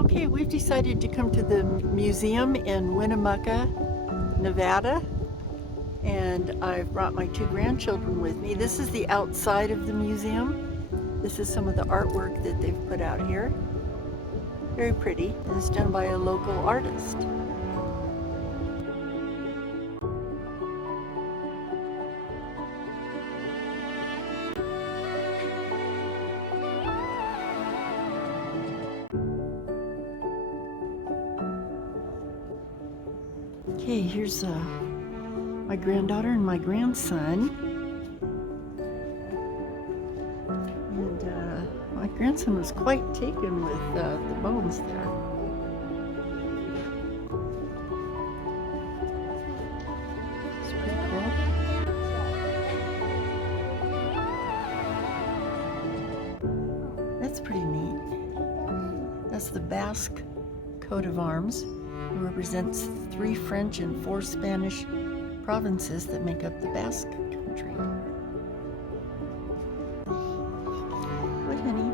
Okay, we've decided to come to the museum in Winnemucca, Nevada, and I've brought my two grandchildren with me. This is the outside of the museum. This is some of the artwork that they've put out here. Very pretty, and it's done by a local artist. Okay, here's my granddaughter and my grandson. And my grandson was quite taken with the bones there. It's pretty cool. That's pretty neat. That's the Basque coat of arms. It represents 3 French and 4 Spanish provinces that make up the Basque country. What, honey?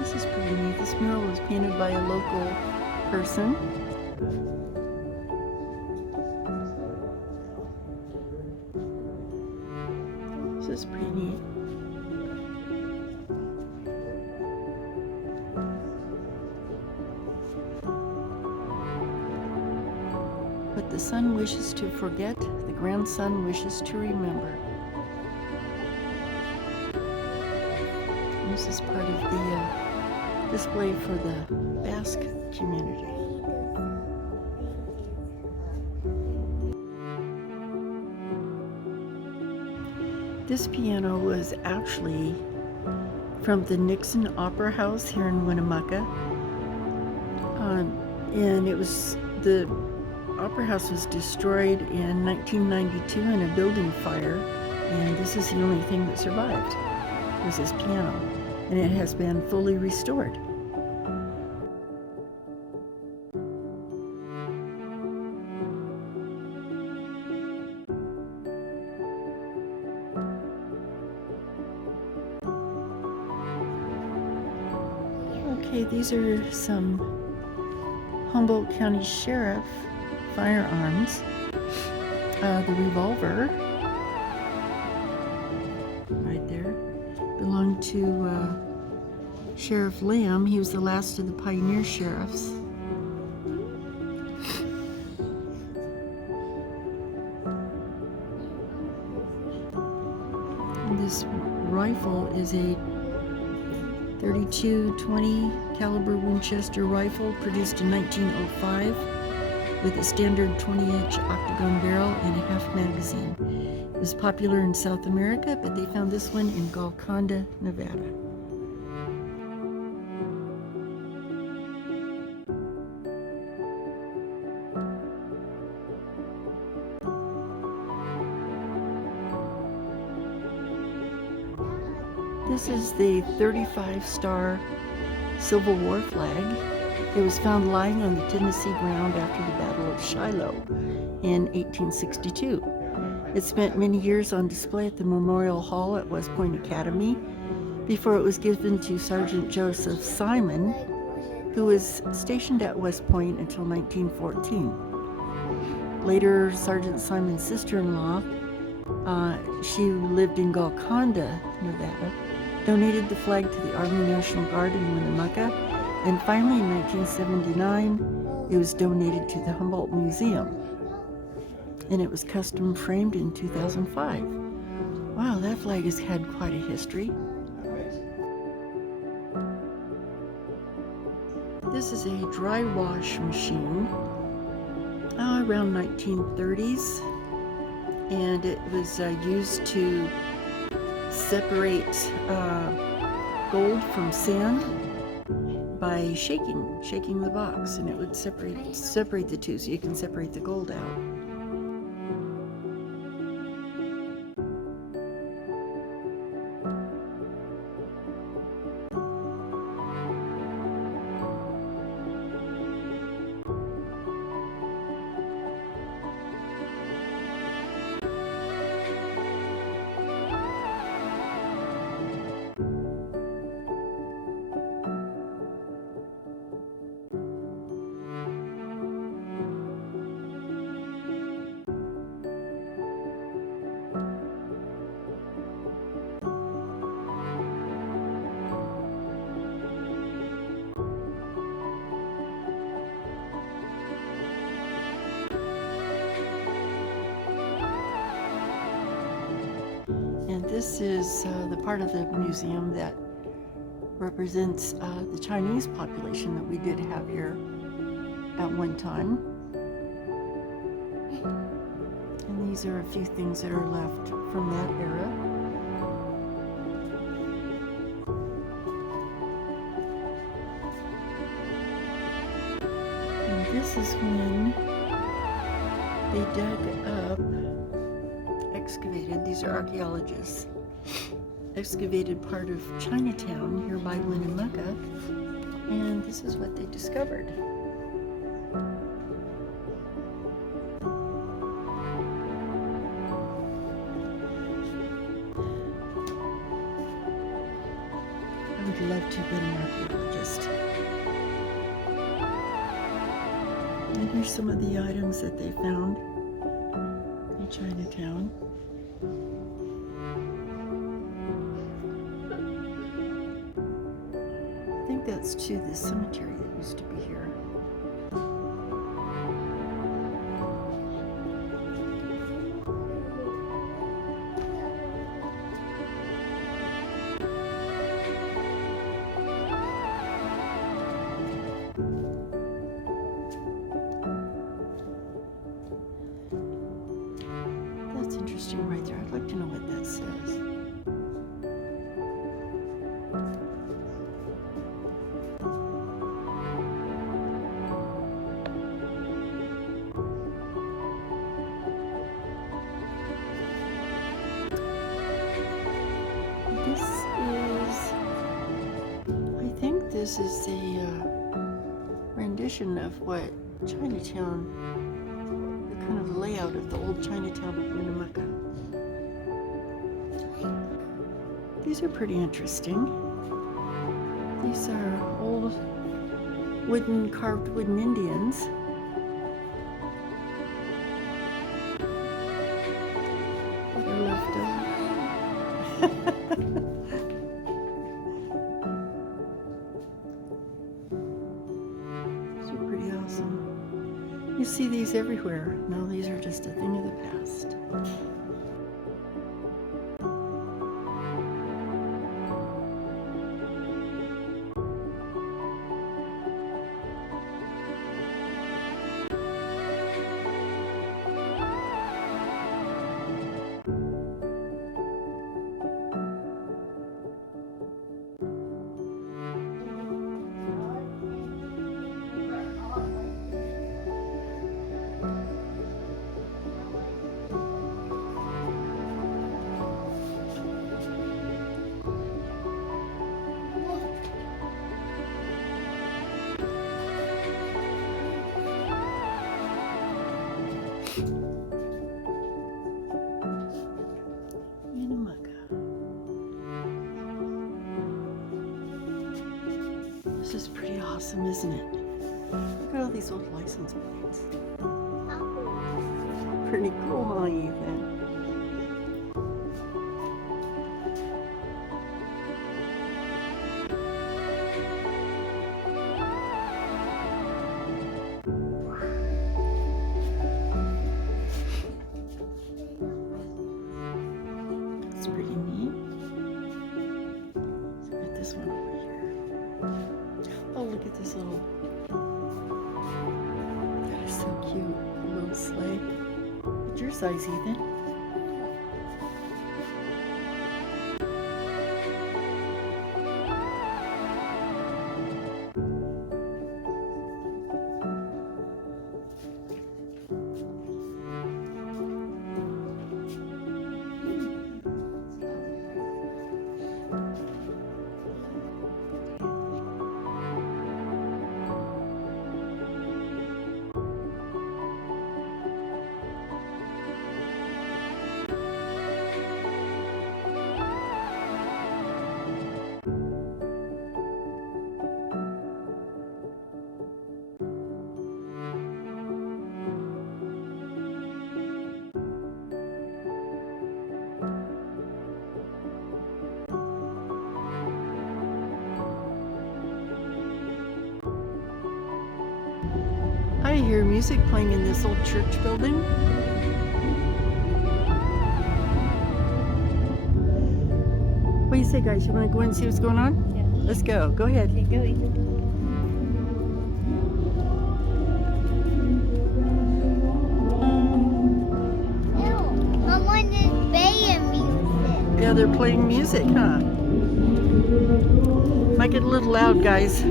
This is pretty neat. This mural was painted by a local person. This is pretty neat. What the son wishes to forget, the grandson wishes to remember. This is part of the display for the Basque community. This piano was actually from the Nixon Opera House here in Winnemucca. And the Opera House was destroyed in 1992 in a building fire, and this is the only thing that survived, was this piano, and it has been fully restored. Okay, these are some Humboldt County Sheriff firearms. The revolver right there belonged to Sheriff Lamb. He was the last of the pioneer sheriffs. And this rifle is a .32-20 caliber Winchester rifle produced in 1905. With a standard 20-inch octagon barrel and a half magazine. It was popular in South America, but they found this one in Golconda, Nevada. This is the 35-star Civil War flag. It was found lying on the Tennessee ground after the Battle of Shiloh in 1862. It spent many years on display at the Memorial Hall at West Point Academy before it was given to Sergeant Joseph Simon, who was stationed at West Point until 1914. Later, Sergeant Simon's sister-in-law, she lived in Golconda, Nevada, donated the flag to the Army National Guard in Winnemucca. And finally, in 1979, it was donated to the Humboldt Museum, and it was custom framed in 2005. Wow, that flag has had quite a history. This is a dry wash machine, around 1930s, and it was used to separate gold from sand by shaking the box, and it would separate the two, so you can separate the gold out. This is the part of the museum that represents the Chinese population that we did have here at one time. And these are a few things that are left from that era. And this is when they dug up, excavated, these are archaeologists, excavated part of Chinatown here by Winnemucca, and this is what they discovered. I would love to have been an archaeologist. And here's some of the items that they found in Chinatown. I think that's to the cemetery that used to be here. That's interesting right there. I'd like to know what that says. This is a rendition of what Chinatown, the kind of layout of the old Chinatown of Winnemucca. These are pretty interesting. These are old carved wooden Indians. They're left over. You see these everywhere. Now these are just a thing of the past. Winnemucca. This is pretty awesome, isn't it? Look at all these old license plates. Pretty cool, huh, Ethan? Pretty neat. Look at this one over here. Oh, look at this little. That is so cute. A little sleigh. What's your size, Ethan? I hear music playing in this old church building. do you say, guys? You want to go in and see what's going on? Yeah. Let's go. Go ahead. Okay, go Ethan. Someone is playing music. Yeah, they're playing music, huh? Might get a little loud, guys.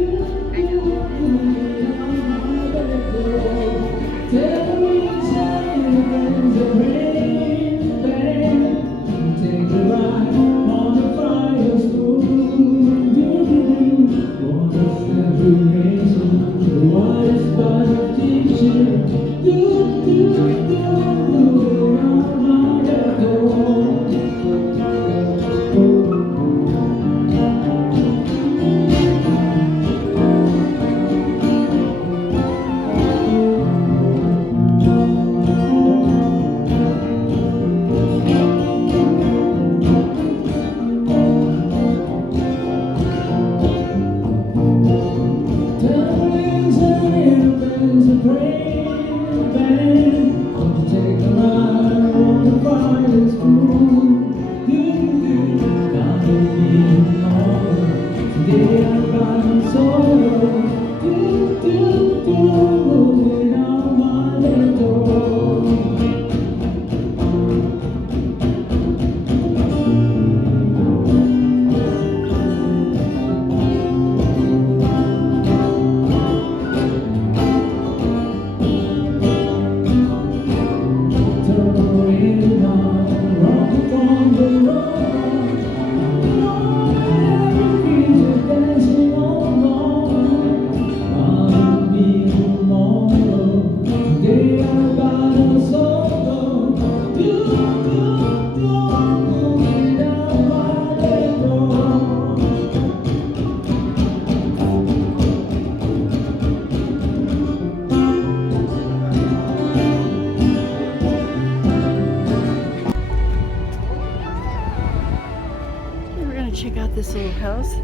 Check out this little house.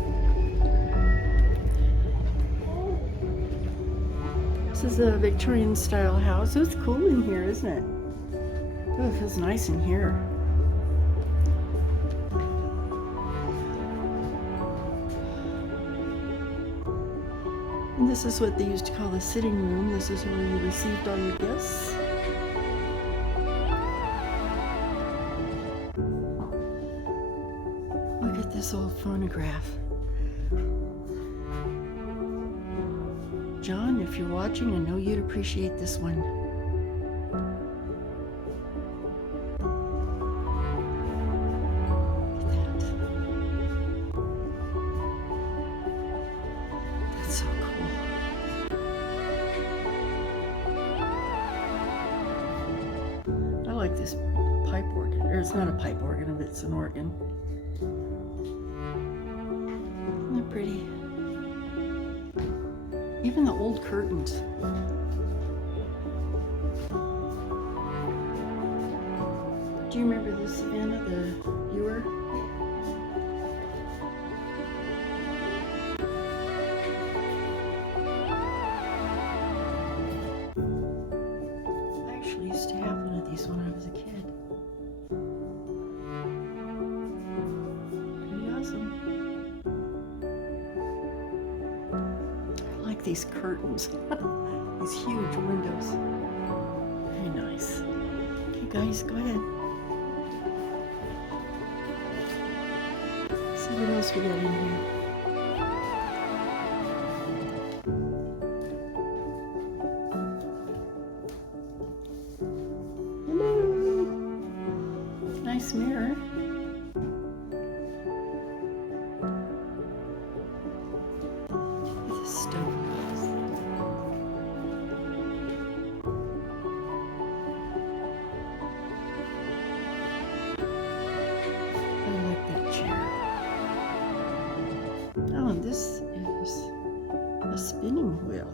This is a Victorian style house. Oh, it's cool in here, isn't it? Oh, it feels nice in here. And this is what they used to call the sitting room. This is where you received all your guests. Look at this old phonograph. John, if you're watching, I know you'd appreciate this one. Look at that. That's so cool. I like this pipe organ. Or it's not a pipe organ, but it's an organ. Isn't that pretty? Even the old curtains. Do you remember this, Savannah, the viewer? I actually used to have one of these when I was a kid. Pretty awesome. These curtains, these huge windows. Very nice. Okay, guys, go ahead. See what else we got in here. Hello. Nice mirror. Oh, and this is a spinning wheel.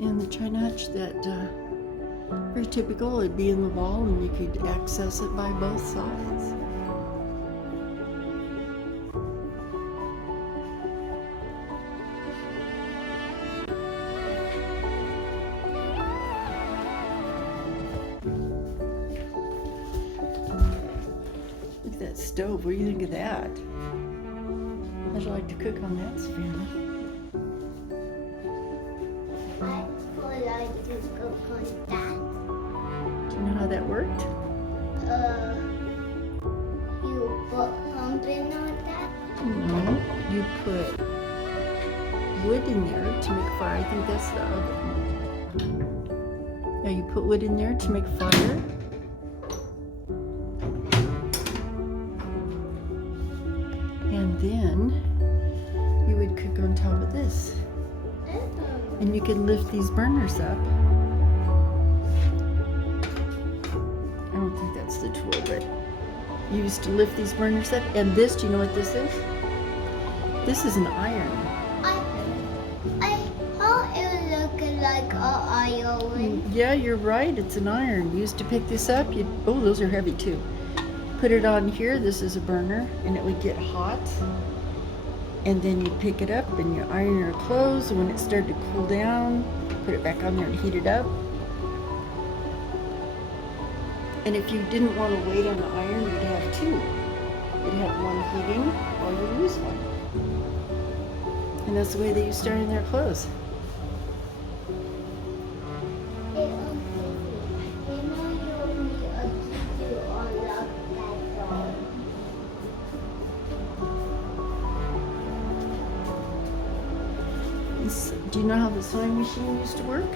And the china hutch that very typical. It'd be in the wall, and you could access it by both sides. stove. What do you think of that? How'd you like to cook on that, Savannah? I would like to cook on that. Do you know how that worked? You put something on that? No. You put wood in there to make a fire. I think that's the oven. Yeah, you put wood in there to make a fire. And then you would cook on top of this. And you could lift these burners up. I don't think that's the tool, but you used to lift these burners up. And this, do you know what this is? This is an iron. I thought it looked like an iron. Yeah, you're right. It's an iron. You used to pick this up. Oh, those are heavy too. Put it on here. This is a burner, and it would get hot. And then you'd pick it up and you iron your clothes. And when it started to cool down, put it back on there and heat it up. And if you didn't want to wait on the iron, you'd have two. You'd have one heating while you lose one. And that's the way they used to iron their clothes. Do you know how the sewing machine used to work?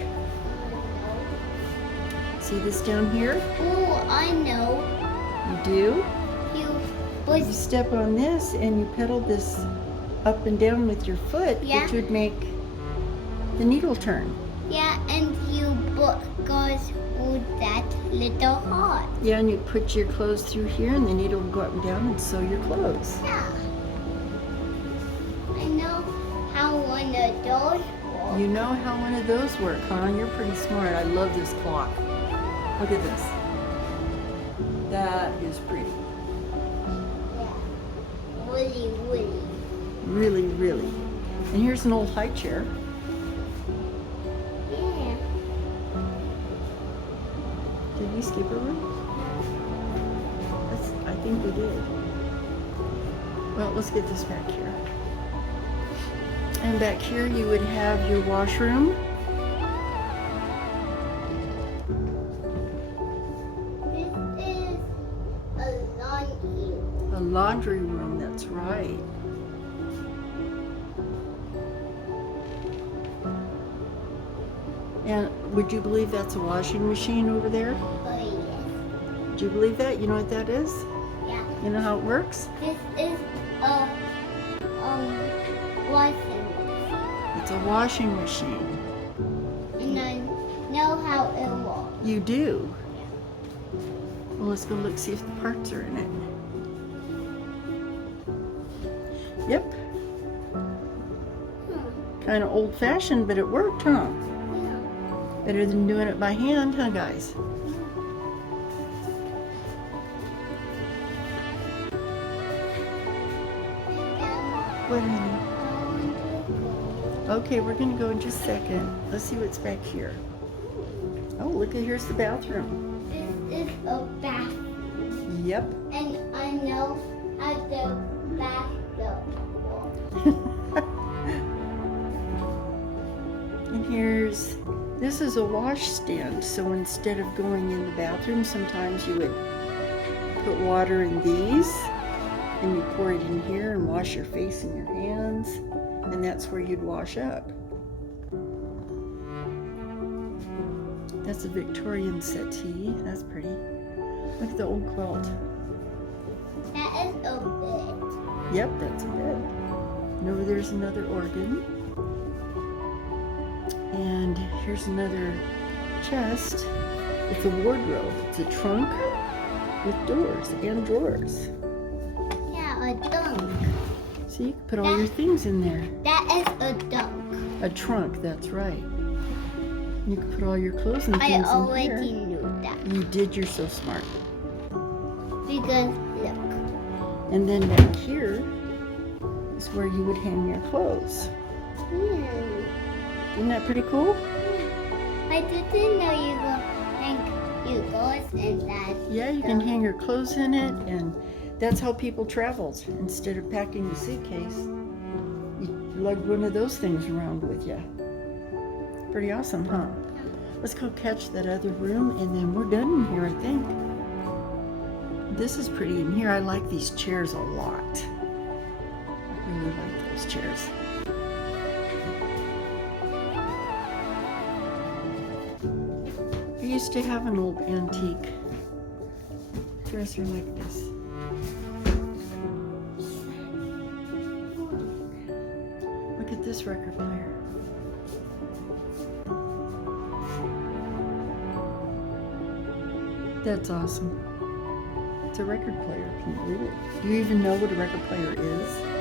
See this down here? Oh, I know. You do? You You step on this and you pedal this up and down with your foot, Yeah. which would make the needle turn. yeah, and you goes with that little heart. Yeah, and you put your clothes through here and the needle will go up and down and sew your clothes. Yeah. I know how one of those works. You know how one of those work, huh? You're pretty smart. I love this clock. Look at this. That is pretty. Yeah. Woolly, woolly. Really, really. And here's an old high chair. Yeah. Did we skip a room? I think we did. Well, let's get this back here. And back here you would have your washroom. This is a laundry. A laundry room, that's right. And would you believe that's a washing machine over there? Oh, yes. Do you believe that? You know what that is? Yeah. You know how it works? This is a washing machine. It's a washing machine. And I know how it works. You do? Well, let's go look, see if the parts are in it. Yep. Kind of old-fashioned, but it worked, huh? Yeah. Better than doing it by hand, huh, guys? What, honey? Okay, we're gonna go in just a second. Let's see what's back here. Oh, look at here's the bathroom. This is a bathroom. Yep. And I know how the bathroom works. And this is a washstand. So instead of going in the bathroom, sometimes you would put water in these and you pour it in here and wash your face and your hands. And that's where you'd wash up. That's a Victorian settee. That's pretty. Look at the old quilt. That is a bed. Yep, that's a bed. And over there's another organ. And here's another chest. It's a wardrobe. It's a trunk with doors and drawers. Yeah, a dunk. So you can put all your things in there. That is a dunk. A trunk, that's right. You can put all your clothes and I things in already here. knew that. You did, you're so smart. Because look. And then back here is where you would hang your clothes. Isn't that pretty cool? I didn't know you could hang your clothes in that. Yeah, you can hang your clothes in it, and That's how people traveled. Instead of packing a suitcase, you lugged one of those things around with you. Pretty awesome, huh? Let's go catch that other room and then we're done in here, I think. This is pretty in here. I like these chairs a lot. I really like those chairs. I used to have an old antique dresser like this. Look at this record player. That's awesome. It's a record player. Can you believe it? Do you even know what a record player is?